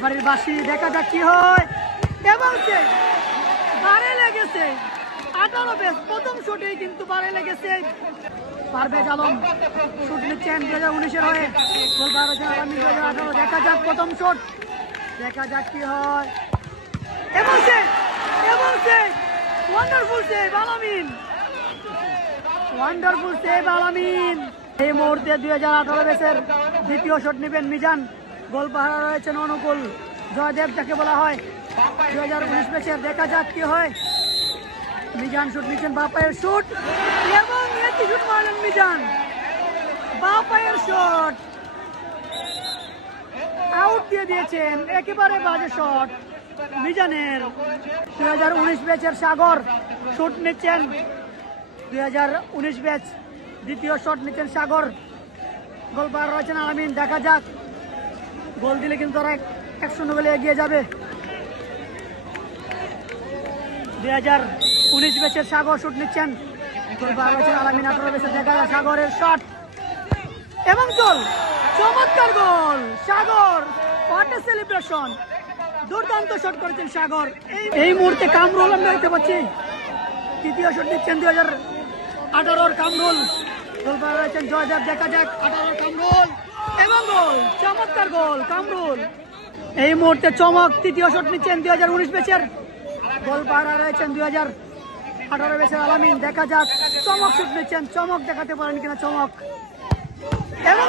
রেফারির বাঁশি, দেখা যাক কি হয়। এবং সে বারে লেগেছে 18 পেস, প্রথম শুটেই কিন্তু বারে লেগেছে। পারভেজ আলম শুট নিচ্ছেন 2019-এর হয়ে, গোল বার হয়েছেন আগামী 2018। দেখা যাক প্রথম শুট, দেখা যাক কি হয়। এবং সে ওয়ান্ডারফুল সেভ আলামিন, ওয়ান্ডারফুল সেভ আলামিন। এই মুহূর্তে 2018 ব্যাচের দ্বিতীয় শট নেবেন মিজান। গোল পাহারা রয়েছেন অনুকূল জয়দেব যাকে বলা হয় 2019 ব্যাচের। দেখা যাক কি হয়। মিজান শুট নিচ্ছেন, বাপায়ের শুট, এবং একটি শুট মারলেন মিজান, বাপায়ের শট আউট দিয়ে দিয়েছেন। একেবারে বাজে শট মিজানের। 2019 ব্যাচের সাগর শুট নিচ্ছেন, 2019 ব্যাচ দ্বিতীয় শট নিচ্ছেন সাগর। গোল পার রয়েছেন আলামিন। দেখা যাক, গোল দিলে কিন্তু তারা 1-0 গোলে এগিয়ে যাবে। 2019 ব্যাচের সাগর শুট নিচ্ছেন, গোল পার রয়েছেন আলামিন 18 ব্যাচের। দেখা যাক সাগরের শট এবং গোল, চমৎকার গোল সাগর, হোয়াট এ সেলিব্রেশন, দুর্দান্ত শট করেছেন সাগর। এই মুহূর্তে কামরুল আমরা দেখতে পাচ্ছি তৃতীয় শট নিচ্ছেন 2018-র কামরুল। গোল পার রয়েছেন জয়দেব। দেখা যাক 18-র কামরুল এবং গোল, চমৎকার গোল কামরুল। এই মুহূর্তে চমক, তৃতীয় শট নিচ্ছেন 2019 ব্যাচের, গোল পার রয়েছেন 2018 ব্যাচের আলামিন। দেখা যাক চমক শুট নিচ্ছেন, চমক দেখাতে পারেন কিনা চমক। এবং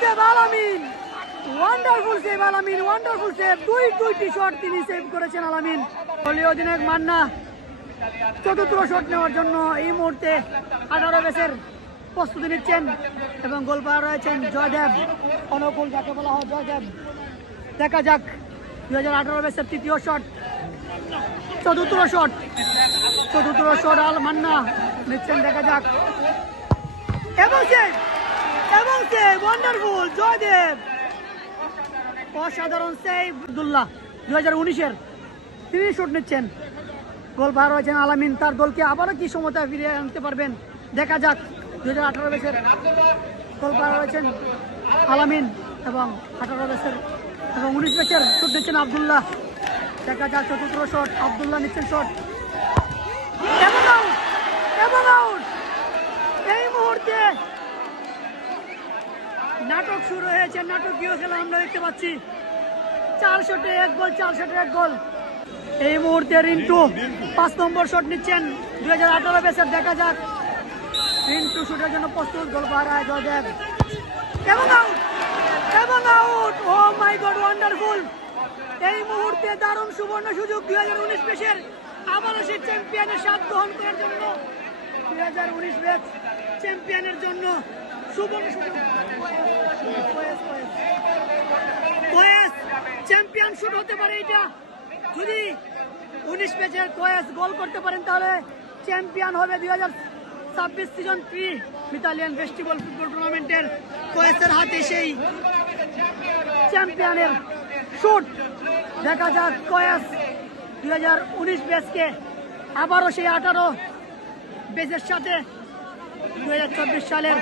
সেভ আলামিন, ওয়ান্ডারফুল সেভ আলামিন, ওয়ান্ডারফুল সেভ। দুইটি শট তিনি সেভ করেছেন আলামিন। দলীয় অধিনায়ক মান্না চতুর্থ শট নেওয়ার জন্য এই মুহূর্তে 18 ব্যাচের প্রস্তুতি নিচ্ছেন, এবং গোল পার রয়েছেন জয়দেব অনুকূল যাকে বলা হয় জয়দেব। দেখা যাক 2018 ব্যাচের তৃতীয় শট, চতুর্থ শট আল মান্না নিচ্ছেন। দেখা যাক এবং সেভ ওয়ান্ডারফুল জয়দেব, অসাধারণ সেভ। আব্দুল্লাহ 2019-এর তিনি শুট নিচ্ছেন, গোল বার হয়েছেন আলামিন। তার দলকে আবারও কি সমতা ফিরিয়ে আনতে পারবেন দেখা যাক। 2018 ব্যাচের গোল বার হয়েছেন আলামিন, এবং 18 ব্যাচের এবং 19 ব্যাচের শুট নিচ্ছেন আব্দুল্লাহ। দেখা যাক চতুর্থ শট, আব্দুল্লাহ নিচ্ছেন শট এবং আউট। এই মুহূর্তে নাটক শুরু হয়েছে, নাটকীয় খেলা আমরা দেখতে পাচ্ছি। 4 শটে 1 গোল, 4 শটে 1 গোল। এই মুহূর্তে রিন্টু 5 নম্বর শট নিচ্ছেন 2018 ব্যাচের। দেখা যাক রিন্টু শুটের জন্য প্রস্তুত। গোল পাহারায় জয়দেব এবং আউট। ও মাই গড, ওয়ান্ডারফুল। এই মুহূর্তে দারুণ সুবর্ণ সুযোগ 2019 ব্যাচের আবারও সেই চ্যাম্পিয়নের স্বাদ গ্রহণ করার জন্য। 2019 ব্যাচ চ্যাম্পিয়নের জন্য সুবর্ণ সুযোগ। চ্যাম্পিয়ন শুট হতে পারে এটা, যদি 19 ব্যাচের কোয়েস গোল করতে পারেন তাহলে চ্যাম্পিয়ন হবে 2026 সিজন 3 ইতালিয়ান ফেস্টিভ্যাল ফুটবল টুর্নামেন্টের। কোয়েসের হাতে সেই চ্যাম্পিয়নের শুট। দেখা যাক কোয়েস 2019 ব্যাচকে আবারও সেই 18 ব্যাচের সাথে 2024 সালের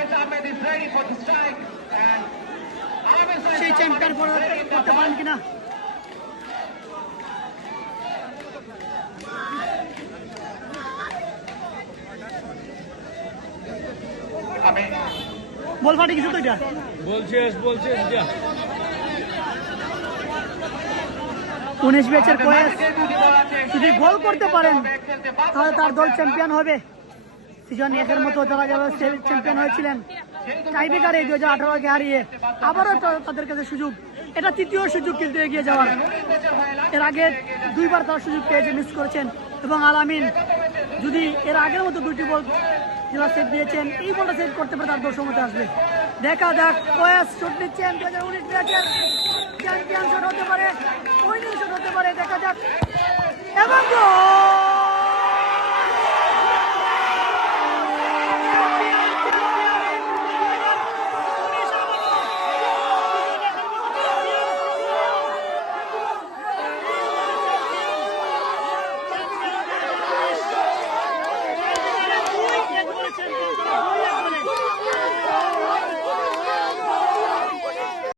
সেই চ্যাম্পিয়ন করতে পারেন কিনা। বল ফাটে কিছু তো এটা বলছিস 19 ব্যাচের কোয়েস যদি গোল করতে পারেন তাহলে তার দল চ্যাম্পিয়ন হবে। সিজন 1-এর মতো যারা যারা চ্যাম্পিয়ন হয়েছিলেন টাইব্রেকারে 2018-কে হারিয়ে, আবারও তাদের কাছে সুযোগ। এটা তৃতীয় সুযোগ কিন্তু এগিয়ে যাওয়ার। এর আগে 2বার তারা সুযোগ পেয়েছে, মিস করেছেন। এবং আলামিন যদি এর আগের মতো 2টি বল জেলা সেট দিয়েছেন, এই বলটা সেট করতে পারে তার দল সমতে আসবে। দেখা যাক কোয়েস শুট নিচ্ছেন 2019 ব্যাচের চ্যাম্পিয়ন শট হতে পারে, উইনিং শট হতে পারে। দেখা যাক এবং গোল।